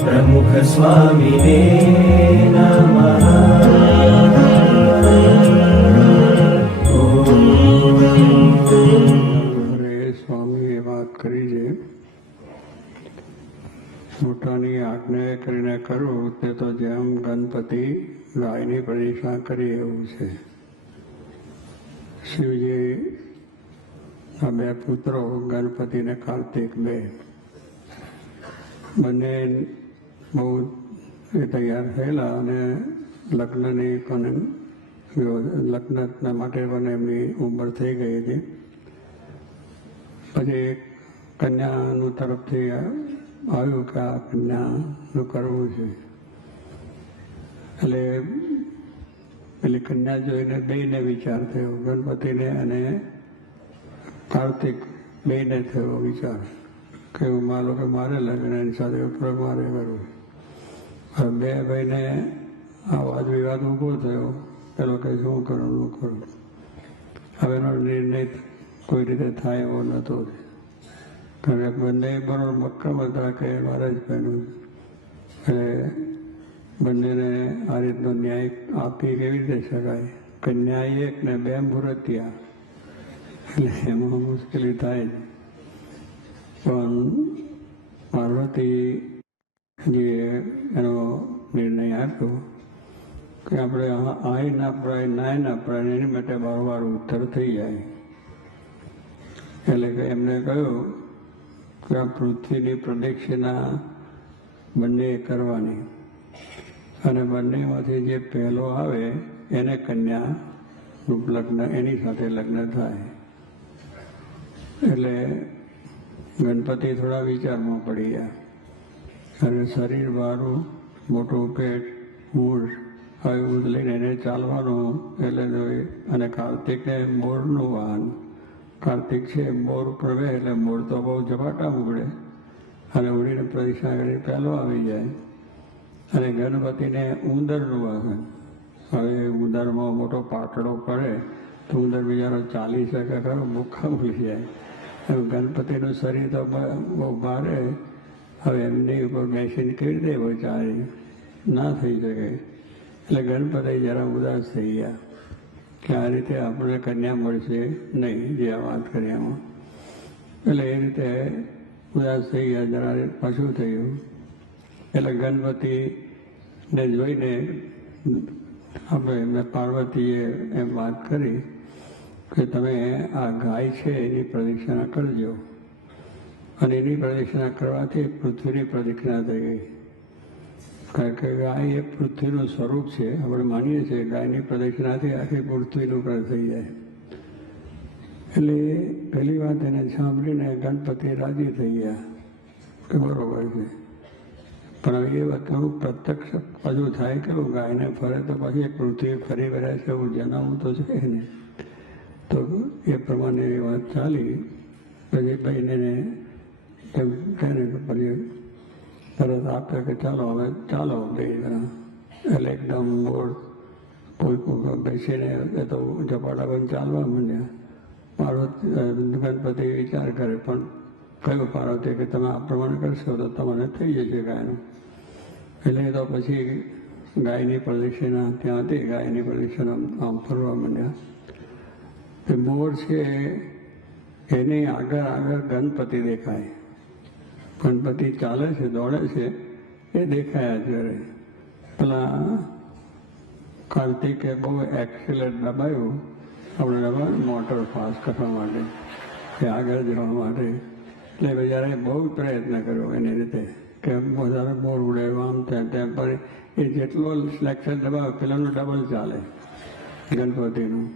प्रमुख स्वामिने नमः। સ્વામીએ વાત કરી છે, મોટાની આજ્ઞા કરીને કરવું તે તો જેમ ગણપતિ ગાયની પ્રદક્ષિણા કરી એવું છે. શિવજી આ બે પુત્રો ગણપતિ ને કાર્તિક બંને બહુ તૈયાર થયેલા અને લગ્નની પણ લગ્ન માટે પણ એમની ઉંમર થઈ ગઈ હતી. પછી કન્યાનું તરફથી આવ્યું કે આ કન્યાનું કરવું છે. એટલે પેલી કન્યા જોઈને બેયને વિચાર થયો, ગણપતિને અને કાર્તિક બેયને થયો વિચાર કે માનો કે મારે લગ્ન એની સાથે ઉપર મારે કરવું. હવે બે ભાઈને આ વાદ વિવાદ ઊભો થયો. પેલો કે શું કરું શું કરું. હવે એનો નિર્ણય કોઈ રીતે થાય એવો નહોતો. કારણ કે બંને બરોબર મક્કમ હતા કે મારે જ પહેરવું. એટલે બંનેને આ રીતનો ન્યાય આપી કેવી રીતે શકાય? કન્યા એક ને બે મુહૂર્તિયા, એટલે એમાં મુશ્કેલી થાય જ. પણ પાર્વતીજીએ એનો નિર્ણય આપ્યો કે આપણે આય ના પ્રાય નાય ના પ્રાય એની માટે વારંવાર ઉત્તર થઈ જાય. એટલે કે એમને કહ્યું કે આ પૃથ્વીની પ્રદક્ષિણા બંને કરવાની અને બંનેમાંથી જે પહેલો આવે એને કન્યા રૂપ લગ્ન એની સાથે લગ્ન થાય. એટલે ગણપતિ થોડા વિચારમાં પડી ગયા. અને શરીર મારું મોટું પેટ મૂળ એવું લઈને એને ચાલવાનું એટલે અને કાર્તિકને મોરનું વાહન. કાર્તિક છે મોર ઉપર બે એટલે મોર તો બહુ ઝપાટા ઉગડે અને ઉડીને પ્રદક્ષિણા કરી પહેલો આવી જાય. અને ગણપતિને ઉંદરનું વાહન. હવે ઉંદરમાં મોટો પાટડો પડે તો ઉંદર બિચારો ચાલી શકે ખરો, ભૂખા ઉડી જાય. ગણપતિનું શરીર તો બહુ ભારે. હવે એમની ઉપર બેસીને કેવી રીતે ચાલે? ના થઈ શકે. એટલે ગણપતિ જરા ઉદાસ થઈ ગયા કે આ રીતે આપણને કન્યા મળશે નહીં, જે આ વાત કરી એમાં. એટલે એ રીતે ઉદાસ થઈ ગયા, જરા પાછું થયું. એટલે ગણપતિને જોઈને આપણે પાર્વતીએ એમ વાત કરી કે તમે આ ગાય છે એની પ્રદક્ષિણા કરજો. અને એની પ્રદક્ષિણા કરવાથી પૃથ્વીની પ્રદક્ષિણા થઈ ગઈ. કારણ કે ગાય એ પૃથ્વીનું સ્વરૂપ છે. આપણે માનીએ છીએ ગાયની પ્રદક્ષિણાથી આખી પૃથ્વીનું કર થઈ જાય. એટલે પહેલી વાત એને સાંભળીને ગણપતિ રાજી થઈ ગયા કે બરોબર છે. પણ એ વખતે પ્રત્યક્ષ હજુ થાય કેવું, ગાયને ફરે તો પછી પૃથ્વી ફરી વળ્યા છે એવું જણાવવું તો છે ને. તો એ પ્રમાણે એ વાત ચાલી. પછી ભાઈને એમ કહે ને કે પછી તરત આપે કે ચાલો હવે ચાલો બે જણા. એટલે એકદમ મોડ કોઈ બેસીને એ તો ઝપાટા બંધ ચાલવા માંડ્યા. ગણપતિ વિચાર કરે પણ કયું પાર્વતી કે તમે આ પ્રમાણે કરશો તો તમને થઈ જશે ગાયનું. એટલે તો પછી ગાયની પ્રદક્ષિણા ત્યાં હતી. ગાયની પ્રદક્ષિણા આમ ફરવા માંડ્યા. એ મોર છે એની આગળ આગળ ગણપતિ દેખાય. ગણપતિ ચાલે છે, દોડે છે, એ દેખાયા કરે. પેલા કાર્તિકે બહુ એક્સિલેટ દબાયું. આપણે દબાવ્યું મોટર ફાસ્ટ કરવા માટે, કે આગળ જવા માટે. એટલે બિચારાએ બહુ પ્રયત્ન કર્યો એની રીતે કે વધારે મોર ઉડે આમ તેમ. પણ એ જેટલો સિલેક્શન દબાવે પેલાનું ડબલ ચાલે ગણપતિનું.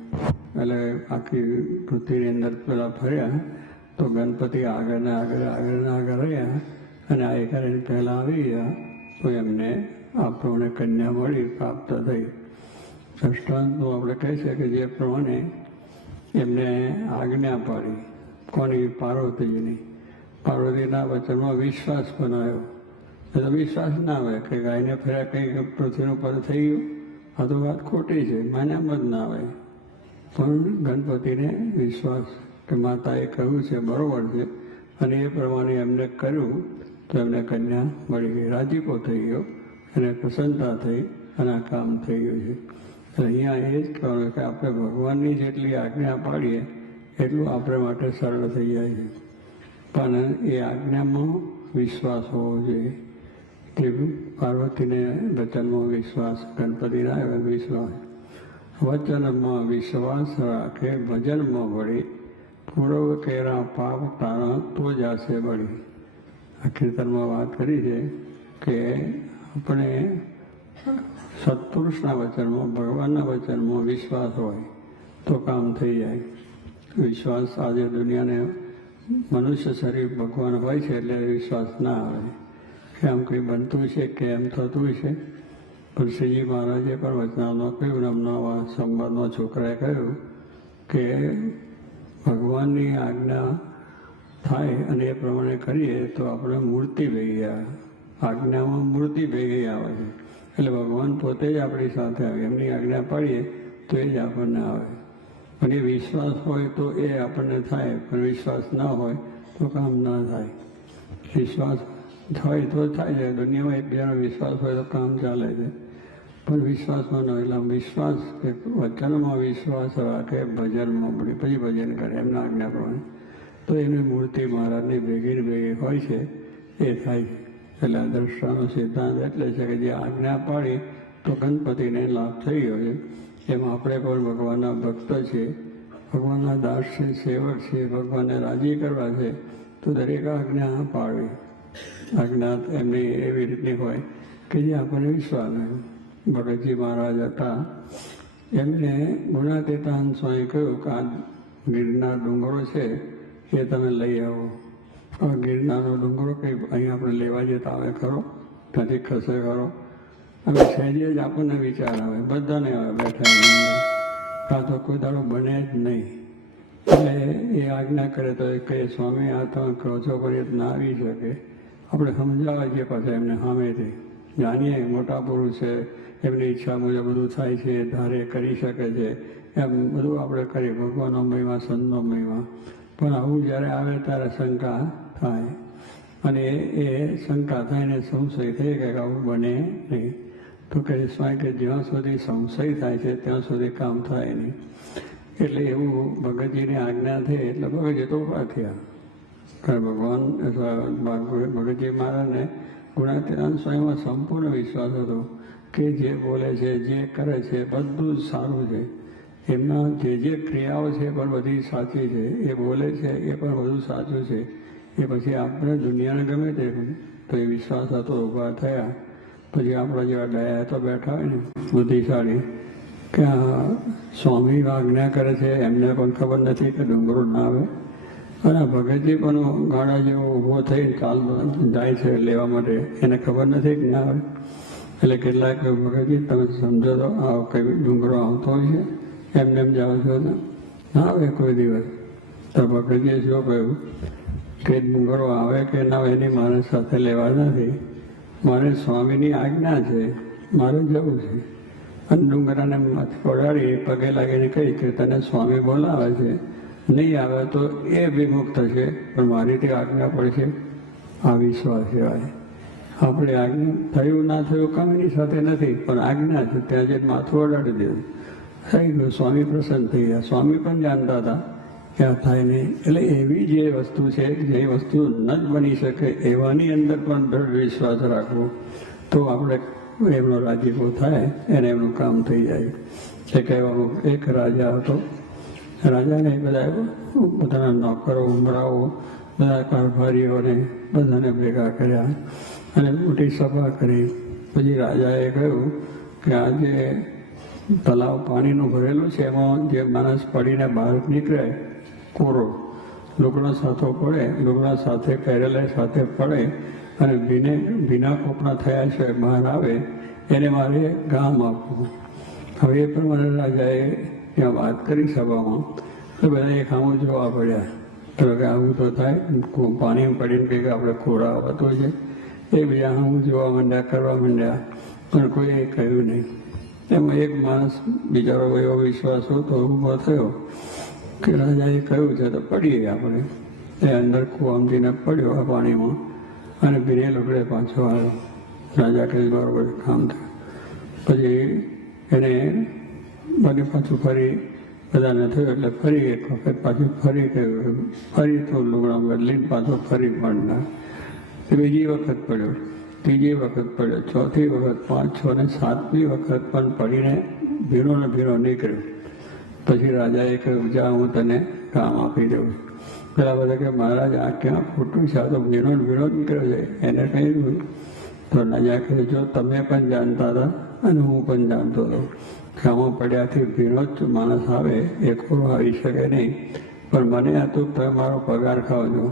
એટલે આખી પૃથ્વીની અંદર પેલા ફર્યા તો ગણપતિ આગળ રહ્યા અને આ કરીને પહેલાં આવી ગયા તો એમને આ પ્રમાણે કન્યા મળી, પ્રાપ્ત થઈ. દ્રષ્ટાંતનું આપણે કહી શકીએ કે જે પ્રમાણે એમને આજ્ઞા પાડી. કોની? પાર્વતીજીની. પાર્વતીના વચનમાં વિશ્વાસ બનાવ્યો. એ તો વિશ્વાસ ના આવે કે ગાયને ફર્યા કંઈ પૃથ્વીનું પદ થઈ ગયું, આ તો વાત ખોટી છે, માન્યામ જ ના આવે. પણ ગણપતિને વિશ્વાસ કે માતાએ કહ્યું છે બરોબર છે અને એ પ્રમાણે એમને કર્યું તો એમને કન્યા મળી ગઈ, રાજીપો થઈ ગયો, એને પ્રસન્નતા થઈ અને આ કામ થઈ ગયું છે. એટલે અહીંયા એ જ કહેવાનું કે આપણે ભગવાનની જેટલી આજ્ઞા પાડીએ એટલું આપણે માટે સરળ થઈ જાય છે. પણ એ આજ્ઞામાં વિશ્વાસ હોવો જોઈએ. કે પાર્વતીને વચનમાં વિશ્વાસ, ગણપતિના વિશ્વાસ, વચનમાં વિશ્વાસ રાખે, ભજનમાં વળી, પૂર્વ કેરા પાપ તારા તો જાશે વળી. આ કીર્તનમાં વાત કરી છે કે આપણે સત્પુરુષના વચનમાં, ભગવાનના વચનમાં વિશ્વાસ હોય તો કામ થઈ જાય. વિશ્વાસ આજે દુનિયાને મનુષ્ય શરીર ભગવાન હોય છે એટલે વિશ્વાસ ના આવે કે આમ કંઈ બનતું છે કે એમ થતું છે. પણ શ્રીજી મહારાજે પણ વચનામાં કહ્યું, હમણાં સંવાદમાં છોકરાએ કહ્યું કે ભગવાનની આજ્ઞા થાય અને એ પ્રમાણે કરીએ તો આપણે મૂર્તિ ભેગી આવે. આજ્ઞામાં મૂર્તિ ભેગી આવે છે એટલે ભગવાન પોતે જ આપણી સાથે આવે. એમની આજ્ઞા પાડીએ તો એ જ આપણને આવે. પણ એ વિશ્વાસ હોય તો એ આપણને થાય, પણ વિશ્વાસ ના હોય તો કામ ના થાય. વિશ્વાસ હોય તો થાય છે. દુનિયામાં એકબીજાનો વિશ્વાસ હોય તો કામ ચાલે છે, પણ વિશ્વાસમાં ન હોય. એટલે વિશ્વાસ વચનમાં વિશ્વાસ રાખે, ભજનમાં પડી, પછી ભજન કરે એમના આજ્ઞા પ્રમાણે, તો એની મૂર્તિ મહારાજની ભેગી ભેગી હોય છે એ થાય છે. એટલે આ દ્રષ્ટાનો સિદ્ધાંત એટલે છે કે જે આજ્ઞા પાડી તો ગણપતિને લાભ થઈ ગયો છે. એમ આપણે પણ ભગવાનના ભક્ત છીએ, ભગવાનના દાસ છે, સેવક છે, ભગવાનને રાજી કરવા છે તો દરેક આજ્ઞા પાડવી. આજ્ઞા એમની એવી રીતની હોય કે જે આપણને વિશ્વાસ હોય. ભગતજી મહારાજ હતા, એમને ગુણાતીતાન સ્વામી કહ્યું કે આ ગિરનાર ડુંગરો છે એ તમે લઈ આવો. હવે ગિરનારનો ડુંગરો કંઈ અહીંયા આપણે લેવા જતા આવે ખરો, ત્યાંથી ખસે ખરો? હવે સહેજે જ આપણને વિચાર આવે, બધાને આવે બેઠા, કાં તો કોઈ દાડો બને જ નહીં. એટલે એ આજ્ઞા કરે તો એ કહે, સ્વામી આ તમે કહો છો પણ એ ના આવી શકે. આપણે સમજાવે છે પાછા એમને સામેથી, જાણીએ મોટા પુરુષ છે, એમની ઈચ્છા મુજબ બધું થાય છે, ધારે કરી શકે છે, એમ બધું આપણે કરીએ ભગવાનનો મહિમા, સંતનો મહિમા. પણ આવું જ્યારે આવે ત્યારે શંકા થાય, અને એ શંકા થઈને સંશય થઈ કે આવું બને નહીં. તો કહે સ્વામી કે જ્યાં સુધી સંશય થાય છે ત્યાં સુધી કામ થાય નહીં. એટલે એવું ભગતજીની આજ્ઞા થઈ એટલે ભગતજી તો ઊભા થયા. કારણ ભગવાન ભગતજી મહારાજને ગુણાતીતાન સ્વામીમાં સંપૂર્ણ વિશ્વાસ હતો કે જે બોલે છે, જે કરે છે બધું જ સારું છે. એમના જે ક્રિયાઓ છે પણ બધી સાચી છે, એ બોલે છે એ પણ બધું સાચું છે. એ પછી આપણે દુનિયાને ગમે તે તો એ વિશ્વાસ હતો, ઊભા થયા. પછી આપણા જેવા ડાયા તો બેઠા હોય ને બુદ્ધિશાળી કે સ્વામી આજ્ઞા કરે છે, એમને પણ ખબર નથી કે ડુંગરો ના આવે. અને ભગતજી પણ ગાડા જેવો ઊભો થઈ ચાલ જાય છે લેવા માટે, એને ખબર નથી કે ના આવે. એટલે કેટલાક ભગતજી તમે સમજો તો આ કઈ ડુંગરો આવતો હોય છે, એમને એમ જાઓ છો ને ના આવે કોઈ દિવસ. તો ભગતજીએ શું કહ્યું કે ડુંગરો આવે કે ના આવે એની મારે સાથે લેવા નથી, મારે સ્વામીની આજ્ઞા છે, મારે જવું છે. અને ડુંગરાને પડાડી પગે લાગીને કહી કે તને સ્વામી બોલાવે છે, નહીં આવે તો એ વિમુખ થશે, પણ મારી તે આજ્ઞા પડશે. આ વિશ્વાસ કહેવાય. આપણે આજ્ઞા થયું ના થયું કામની સાથે નથી, પણ આજ્ઞા છે ત્યાં જઈને માથું અડાડી દીધું, થઈ ગયું. સ્વામી પ્રસન્ન થઈ ગયા. સ્વામી પણ જાણતા હતા કે આ થાય નહીં. એટલે એવી જે વસ્તુ છે જે વસ્તુ ન જ બની શકે એવાની અંદર પણ દૃઢ વિશ્વાસ રાખવો તો આપણે એમનો રાજીપો થાય, એને એમનું કામ થઈ જાય. એ કહેવાનું એક રાજા હતો. રાજાને બધા પોતાના નોકરો, ઉમરાઓ, બધા કારભારીઓને બધાને ભેગા કર્યા અને મોટી સભા કરી. પછી રાજાએ કહ્યું કે આ જે તલાવ પાણીનું ભરેલું છે એમાં જે માણસ પડીને બહાર નીકળે કોરો, લુગડા સાથો પડે, લુગડા સાથે પહેરેલા સાથે પડે અને ભીના કોપડા થયા છે બહાર આવે, એને મારે ગામ આપવું. હવે એ પ્રમાણે રાજાએ ત્યાં વાત કરી સભામાં તો બધા એક સામું જોવા પડ્યા. તો કે આવું તો થાય, પાણી પડીને કંઈક આપણે ખોરા આવતો છે. એ બીજા સામું જોવા માંડ્યા, કરવા માંડ્યા, પણ કોઈએ કહ્યું નહીં. એમાં એક માણસ બિચારો એવો વિશ્વાસ હતો ઊભો થયો કે રાજાએ કહ્યું છે તો પડીએ આપણે. એ અંદર કુવામજીને પડ્યો આ પાણીમાં અને બિને લોકડે પાછો આવ્યો. રાજા કહે બરોબર કામ થયું. પછી એને બને પાછું ફરી બધાને થયું એટલે ફરી એક વખત પાછું ફરી કહ્યું, ફરી તો લુગડા બદલીને પાછો ફરી પડનાર. બીજી વખત પડ્યો, ત્રીજી વખત પડ્યો, ચોથી વખત, 5, 6 અને 7મી વખત પણ પડીને ભીનો ને ભીનો નીકળ્યો. પછી રાજાએ કહ્યું જા હું તને કામ આપી દઉં. પેલા બધા કે મહારાજ આ ક્યાં ખોટું છે, આ તો ભીનો ને ભીનો નીકળ્યો છે. એને કહ્યું તો રાજા કહે જો તમે પણ જાણતા હતા અને હું પણ જાણતો હતો કે આમાં પડ્યાથી ભીનો જ માણસ આવે એ ખોરો આવી શકે નહીં. પણ મને હતું તમે મારો પગાર ખાઓ છો,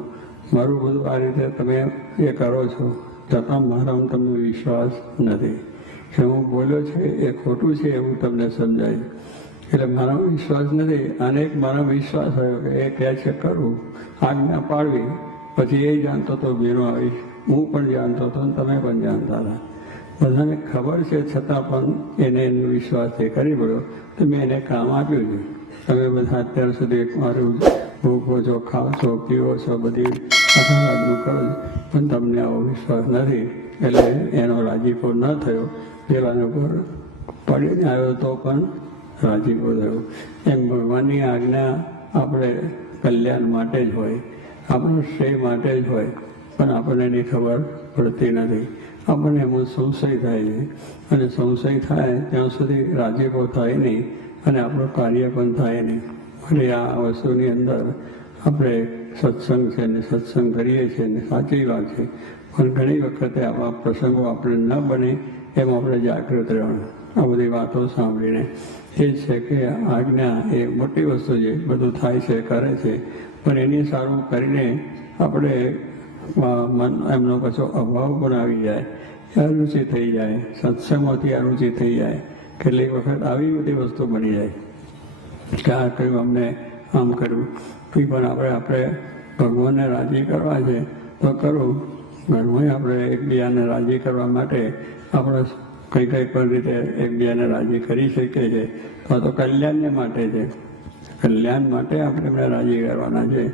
મારું બધું આ રીતે તમે એ કરો છો, છતાં મારામાં તમને વિશ્વાસ નથી. કે હું બોલ્યો છે એ ખોટું છે એવું તમને સમજાય. એટલે મારો વિશ્વાસ નથી. અને એક મારો વિશ્વાસ આવ્યો કે એ કહે છે કરું, આજ્ઞા પાડવી. પછી એ જાણતો હતો ભીનો આવીશ, હું પણ જાણતો હતો અને તમે પણ જાણતા હતા. બધાને ખબર છે છતાં પણ એનો વિશ્વાસ એ કરી પડ્યો તો મેં એને કામ આપ્યું છે. તમે બધા અત્યાર સુધી મારું ભૂખો છો, ખાઓ છો, પીવો છો, બધી અસાધનું કરો છો, પણ તમને આવો વિશ્વાસ નથી. એટલે એનો રાજીપો ન થયો. પેલાને ઉપર પડીને આવ્યો તો પણ રાજીપો થયો. એમ ભગવાનની આજ્ઞા આપણે કલ્યાણ માટે જ હોય, આપણું શ્રેય માટે જ હોય, પણ આપણને એની ખબર પડતી નથી. આપણને એમાં સંશય થાય છે અને સંશય થાય ત્યાં સુધી રાજીપો થાય નહીં અને આપણું કાર્ય પણ થાય નહીં. અને આ વસ્તુની અંદર આપણે સત્સંગ છે ને સત્સંગ કરીએ છીએ ને સાચી વાત છે, પણ ઘણી વખતે આવા પ્રસંગો આપણે ન બને એમ આપણે જાગૃત રહેવાનું. આ બધી વાતો સાંભળીને એ જ છે કે આજ્ઞા એ મોટી વસ્તુ છે, બધું થાય છે, કરે છે, પણ એની સારું કરીને આપણે મન એમનો પાછો અભાવ પણ આવી જાય, અરુચિ થઈ જાય, સત્સંગમાંથી અરુચિ થઈ જાય. કેટલીક વખત આવી બધી વસ્તુ બની જાય કે આ કહ્યું અમને આમ કર્યું, પણ આપણે ભગવાનને રાજી કરવા છે તો કરવું. ઘરમાં આપણે એકબીજાને રાજી કરવા માટે આપણે કઈ પણ રીતે એકબીજાને રાજી કરી શકીએ છીએ. તો કલ્યાણને માટે છે, કલ્યાણ માટે આપણે એમને રાજી કરવાના છે.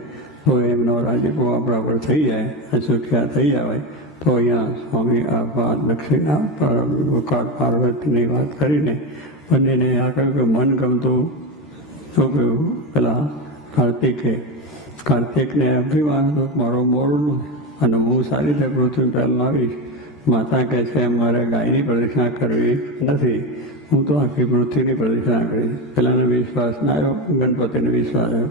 તો એમનો રાજીપો આપણા પર થઈ જાય, સુખ્યા થઈ જાય. તો અહીંયા સ્વામી આ દક્ષિણા પાર્વતીની વાત કરીને બંનેને આ કહ્યું કે મન ગમતું શું કહ્યું. પેલા કાર્તિકને અભિમાન હતું મારો મોડું અને હું સારી રીતે પૃથ્વી પહેલાં આવીશ. માતા કહે છે મારે ગાયની પ્રદક્ષિણા કરવી નથી, હું તો આખી પૃથ્વીની પ્રદક્ષિણા કરીશ. પેલાને વિશ્વાસ ના આવ્યો, ગણપતિને વિશ્વાસ આવ્યો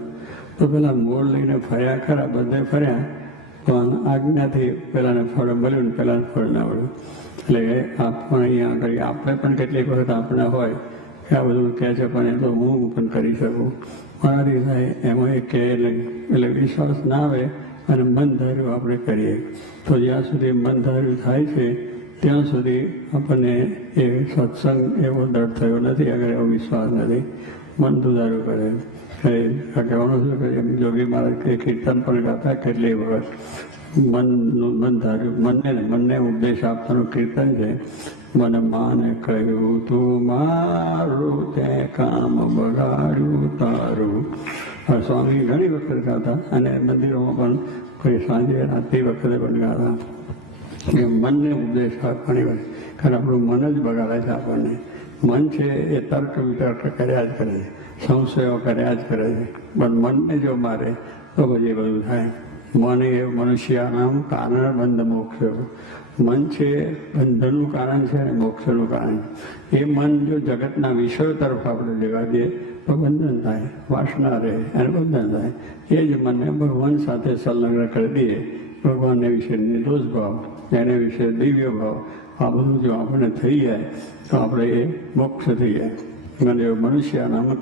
તો પેલા મોડ લઈને ફર્યા ખરા, બધે ફર્યા, પણ આજ્ઞાથી પેલાને ફળ મળ્યું ને પેલાને ફળ ના મળ્યું. એટલે આપણે અહીંયા આગળ આપણે પણ કેટલીક વખત આપણે હોય કે આ બધું કહે છે પણ એ તો હું પણ કરી શકું, મારાથી થાય એમાં એ કહે નહીં. એટલે વિશ્વાસ ના આવે અને મન ધાર્યું આપણે કરીએ. તો જ્યાં સુધી મન ધાર્યું થાય છે ત્યાં સુધી આપણને એ સત્સંગ એવો દૃઢ થયો નથી અગર એવો વિશ્વાસ નથી. મન સુધારું કરે. કહેવાનું છે કે એમ જોગી મહારાજ કે કીર્તન પણ ગાતા કેટલી વખત મન ધાર્યું, મનને ઉપદેશ આપવાનું કીર્તન છે. મન માને કહ્યું તું મારું, તે કામ બગાડ્યું તારું. સ્વામી ઘણી વખત ગાતા અને મંદિરોમાં પણ કોઈ સાંજે રાત્રિ વખતે પણ ગાતા કે મનને ઉપદેશ આપવાની વાત. કારણ આપણું મન જ બગાડે છે આપણને. મન છે એ તર્ક વિતર્ક કર્યા જ કરે છે, સંશયો કર્યા જ કરે છે, પણ મનને જો મારે તો પછી બધું થાય. મન એ મનુષ્યનામ કારણ બંધ મોક્ષ. મન છે બંધનનું કારણ છે અને મોક્ષનું કારણ. એ મન જો જગતના વિષયો તરફ આપણે જવા દઈએ તો બંધન થાય, વાસના રહે અને બંધન થાય. એ જ મનને ભગવાન સાથે સંલગ્ન કરી દઈએ, ભગવાનને વિશે નિર્દોષ ભાવ, એને વિશે દિવ્ય ભાવ, આ બધું જો આપણે થઈ જાય તો આપણે એ મોક્ષ થઈ જાય. અને મનુષ્યનામાં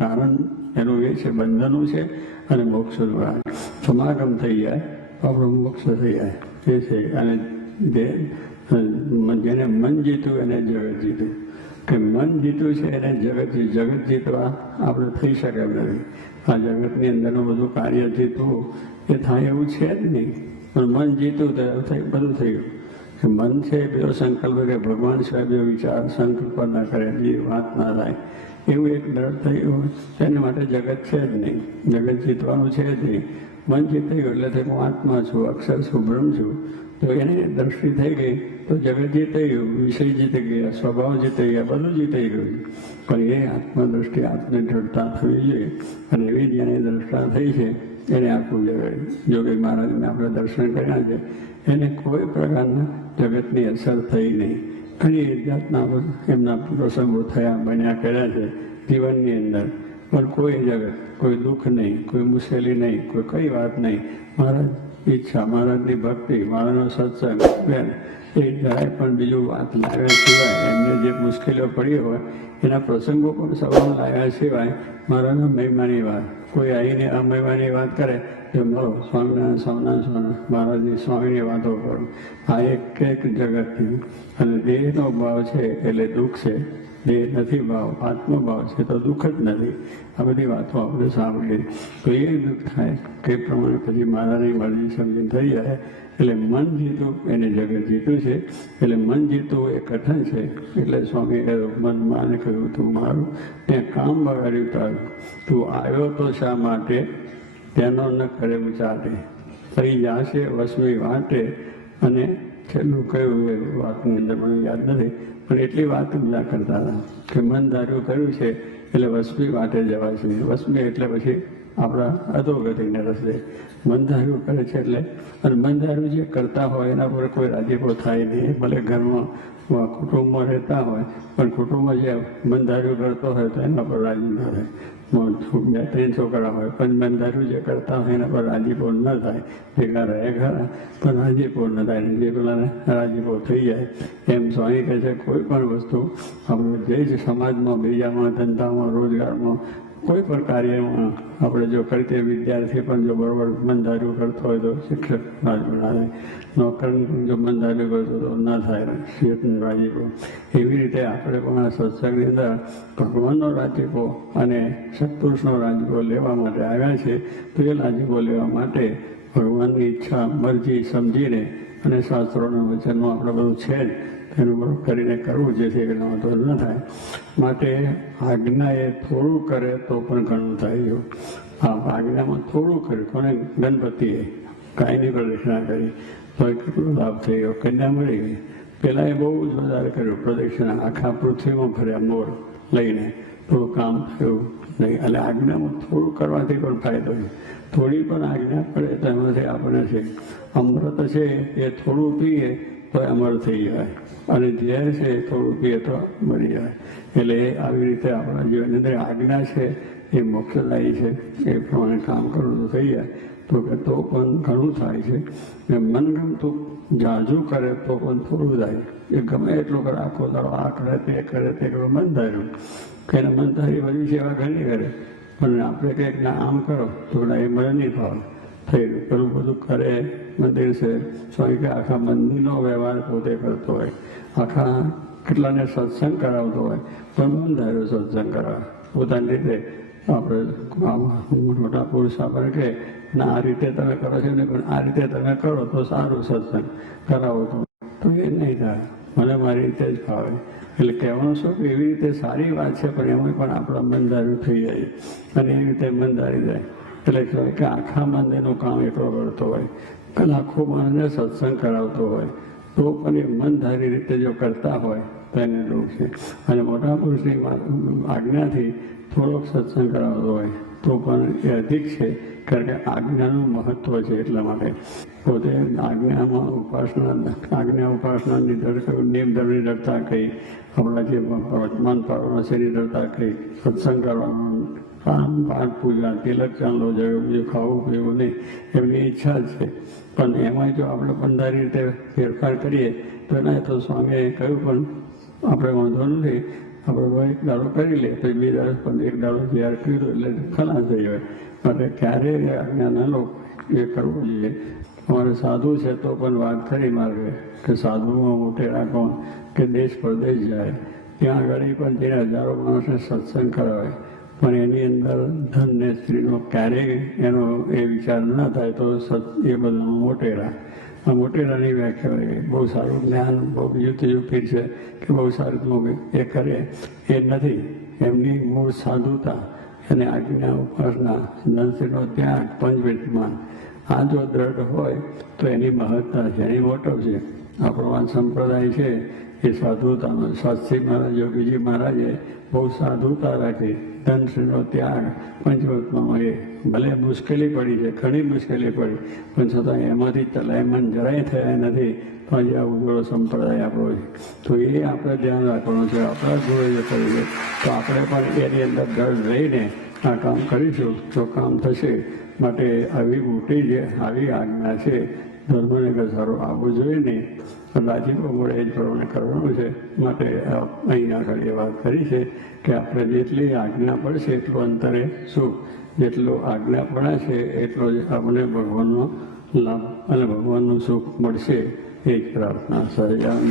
કારણ એનું એ છે બંધનનું છે અને મોક્ષનું કારણ. સમાગમ થઈ જાય તો આપણું મોક્ષ થઈ જાય એ છે. અને જેને મન જીતું એને જગત જીતું. કે મન જીતું છે એને જગત જીતવા આપણે થઈ શકે એમ નથી. આ જગતની અંદરનું બધું કાર્ય જીતવું એ થાય એવું છે જ નહીં, પણ મન જીતું તો બધું થઈ ગયું. મન છે પેલો સંકલ્પ કે ભગવાન સિવાય બીજો વિચાર સંકલ્પ ના કરે, બીજી વાત ના થાય, એવું એક ડર થયું. એના માટે જગત છે જ નહીં, જગત જીતવાનું છે જ નહીં. મન જીતી ગયું એટલે હું આત્મા છું, અક્ષર છું, બ્રહ્મ છું. તો એની દ્રષ્ટિ થઈ ગઈ તો જગત જીતી ગયું, વિષય જીતી ગયા, સ્વભાવ જીતી ગયા, બધું જીતી ગયું. પણ એ આત્મદ્રષ્ટિ આપને દ્રઢતા થવી જોઈએ. અને એવી જેની દ્રષ્ટા થઈ છે એને આખું જગત, જોગી મહારાજને આપણે દર્શન કર્યા છે, એને કોઈ પ્રકારના જગતની અસર થઈ નહીં. ઘણી જાતના એમના પ્રસંગો થયા, બન્યા કર્યા છે જીવનની અંદર, પણ કોઈ જગત, કોઈ દુઃખ નહીં, કોઈ મુશ્કેલી નહીં, કોઈ કઈ વાત નહીં. મહારાજ ઈચ્છા, મહારાજની ભક્તિ, મહારાજનો સત્સંગ, એ જરાય પણ બીજું વાત લાવ્યા સિવાય, એમને જે મુશ્કેલીઓ પડી હોય એના પ્રસંગો પણ સવાલ લાવ્યા સિવાય મહારાજના મહિમાની વાત, કોઈ આવીને અમહિમાની વાત કરે તો મળો સ્વામિનારાયણ મહારાજની સ્વામીની વાતો કરો. આ એક જગતથી. અને દેહનો ભાવ છે એટલે દુઃખ છે, દેહ નથી ભાવ, આત્મભાવ છે તો દુઃખ જ નથી. આ બધી વાતો આપણે સાંભળીએ તો એ દુઃખ થાય કે પ્રમાણે પછી મહારાજની મરજી સમજીને થઈ જાય. એટલે મન જીતું એને જગત જીતું છે. એટલે મન જીતું એ કથન છે. એટલે સ્વામી મન માને કહ્યું તું મારું ત્યાં કામ બગાડ્યું તારું, તું આવ્યો તો શા માટે તેનો ન કરે ચાટે, થઈ જાશે વસમી વાટે. અને છેલ્લું કયું એ વાતની અંદર મને યાદ નથી, પણ એટલી વાત બધા કરતા હતા કે મન ધાર્યું કર્યું છે એટલે વસમી વાટે જવાશે. વસમી એટલે પછી આપણા અધોગતિને રસ્તે મન ધાર્યું કરે છે એટલે. અને મન ધાર્યું જે કરતા હોય એના પર કોઈ રાજીપો થાય નહીં. ભલે ઘરમાં કુટુંબમાં રહેતા હોય પણ કુટુંબમાં જે મન ધાર્યું કરતો હોય તો એના પર રાજી ન થાય. 2-3 છોકરા હોય પણ મન ધાર્યું જે કરતા હોય એના પર રાજીપો ન થાય. ભેગા રહે ખરા પણ રાજીપો ન થાય. જે પેલાને રાજીપો થઈ જાય. એમ સ્વામી કહે છે કોઈ પણ વસ્તુ આપણે જે જ સમાજમાં, બીજામાં, ધંધામાં, રોજગારમાં, કોઈ પણ કાર્યમાં આપણે જો કરીએ, વિદ્યાર્થી પણ જો બરોબર મન ધાર્યું કરતો હોય તો શિક્ષક રાજીપો ના થાય. નોકર જો મન ધાર્યું કરતો તો ના થાય શેઠનો રાજીપો. એવી રીતે આપણે પણ આ સત્સંગની અંદર ભગવાનનો રાજીપો અને સત્પુરુષનો રાજીપો લેવા માટે આવ્યા છે. તો એ રાજીપો લેવા માટે ભગવાનની ઈચ્છા, મરજી સમજીને અને શાસ્ત્રોના વચનો આપણે બધું છે જ એનું બરોબર કરીને કરવું, જેથી એનો વાંધો ન થાય. માટે આજ્ઞા એ થોડું કરે તો પણ ઘણું થાય. આ આજ્ઞામાં થોડું કર્યું, કોને? ગણપતિએ કાંઈની પ્રદક્ષિણા કરી તો કેટલો લાભ થઈ ગયો, કન્યા મળી ગઈ. પહેલાં એ બહુ જોરદાર કર્યું પ્રદક્ષિણા, આખા પૃથ્વીમાં ફર્યા મોર લઈને, થોડું કામ થયું નહીં. એટલે આજ્ઞામાં થોડું કરવાથી પણ ફાયદો છે. થોડી પણ આજ્ઞા પડે તો એમાંથી આપણે છે અમૃત છે એ થોડું પીએ તો અમર થઈ જાય, અને ઝેર છે એ થોડું પીએ તો મરી જાય. એટલે આવી રીતે આપણા જીવનની અંદર આજ્ઞા છે એ મોક્ષદાયી છે. એ પ્રમાણે કામ કરવું તો થઈ જાય તો કે તો પણ ઘણું થાય છે. ને મનગમતું જાજુ કરે તો પણ થોડું થાય. એ ગમે એટલું કરે, આખો દાડો આ કરે તે કરે તે કરે, મન ધાર્યું કે એને મન ધારી બધી સેવા ઘણી કરે. પણ આપણે કંઈક ના આમ કરો તો એ મને નહીં ફાવે થઈ ગયું. પેલું બધું કરે મંદિર છે, સ્વામી કે આખા મંદિરનો વ્યવહાર પોતે કરતો હોય, આખા કેટલાને સત્સંગ કરાવતો હોય, પણ મન ધાર્યો સત્સંગ કરાવે પોતાની રીતે. આપણે મોટા પુરુષ આપણે કહે ના આ રીતે તમે કરો છો ને, પણ આ રીતે તમે કરો તો સારું સત્સંગ કરાવો તો એ નહીં થાય. મને મારી રીતે જ ફાવે. એટલે કહેવાનું શું કે એવી રીતે સારી વાત છે, પણ એમાં પણ આપણા મનધાર્યું થઈ જાય અને એવી રીતે મનધારી જાય. એટલે કહેવાય કે આખા મંદિરનું કામ એકલો કરતો હોય, લાખો માણસને સત્સંગ કરાવતો હોય તો પણ એ મનધારી રીતે જો કરતા હોય તો એને દુઃખ છે. અને મોટા પુરુષની આજ્ઞાથી થોડોક સત્સંગ કરાવતો હોય તો પણ એ અધિક છે, કારણ કે આજ્ઞાનું મહત્વ છે. એટલા માટે પોતે આજ્ઞામાં આજ્ઞા ઉપાસનાની નિયમ ધર્મની દરતા કહી, આપણા જે વર્તમાન પાડવાનો છે એની દરતા કહી, સત્સંગ કરવાનું, કામ પાઠ પૂજા, તિલક ચાંદલો જવું, બીજું ખાવું પીવું નહીં, એમની ઈચ્છા જ છે. પણ એમાં જો આપણે પંધારી રીતે ફેરફાર કરીએ તો એના તો સ્વામીએ કહ્યું પણ આપણે વાંધો નથી, આપણે એક દાડો કરી લે તો 2 દાડો પણ એક દાડો તૈયાર કર્યું એટલે ખલાસ થઈ હોય. માટે ક્યારેય આજ્ઞા ન લો, એ કરવું જોઈએ. અમારે સાધુ છે તો પણ વાત કરી માર્ગે કે સાધુમાં મોટેરા કોણ કે દેશ પરદેશ જાય, ત્યાં આગળ પણ તેને હજારો માણસને સત્સંગ કરાવે, પણ એની અંદર ધન ને સ્ત્રીનો ક્યારેય એનો એ વિચાર ન થાય તો એ બધામાં મોટેરા. આ મોટેરાની વ્યાખ્યા બહુ સારું જ્ઞાન, બહુ બીજું ત્રીજું પીર છે કે બહુ સારું એ કરે એ નથી. એમની મૂળ સાધુતા અને આજ્ઞા ઉપાસના ધનશ્રીનો ત્યાગ પંચવિધમાં આ જો દ્રઢ હોય તો એની મહત્તા છે, એની મોટો છે. આપણો આ સંપ્રદાય છે એ સાધુતાનો. શાસ્ત્રી મહારાજ યોગીજી મહારાજે બહુ સાધુતા રાખી. ધનશ્રીનો ત્યાગ પંચવત્માં એ ભલે મુશ્કેલી પડી છે, ઘણી મુશ્કેલી પડી, પણ છતાં એમાંથી ચલાયમાન જરાય થયા નથી. તો આજે આ ઉજળો સંપ્રદાય આપણો છે. તો એ આપણે ધ્યાન રાખવાનું છે. આપણા ગુરુએ કર્યું છે તો આપણે પણ એની અંદર દર્દ રહીને આ કામ કરીશું તો કામ થશે. માટે આવી મોટી જે આવી આજ્ઞા છે, ધર્મને ઘસારો આવવો જોઈએ નહીં, રાજીપો મળે એ જ પ્રમાણે કરવાનું છે. માટે અહીં આગળ એ વાત કરી છે કે આપણે જેટલી આજ્ઞા પડશે એટલું અંતરે સુખ, જેટલો આજ્ઞા પડે છે એટલો જ આપણે ભગવાનનો લાભ અને ભગવાનનું સુખ મળશે. એ જ પ્રાર્થના સર્જાન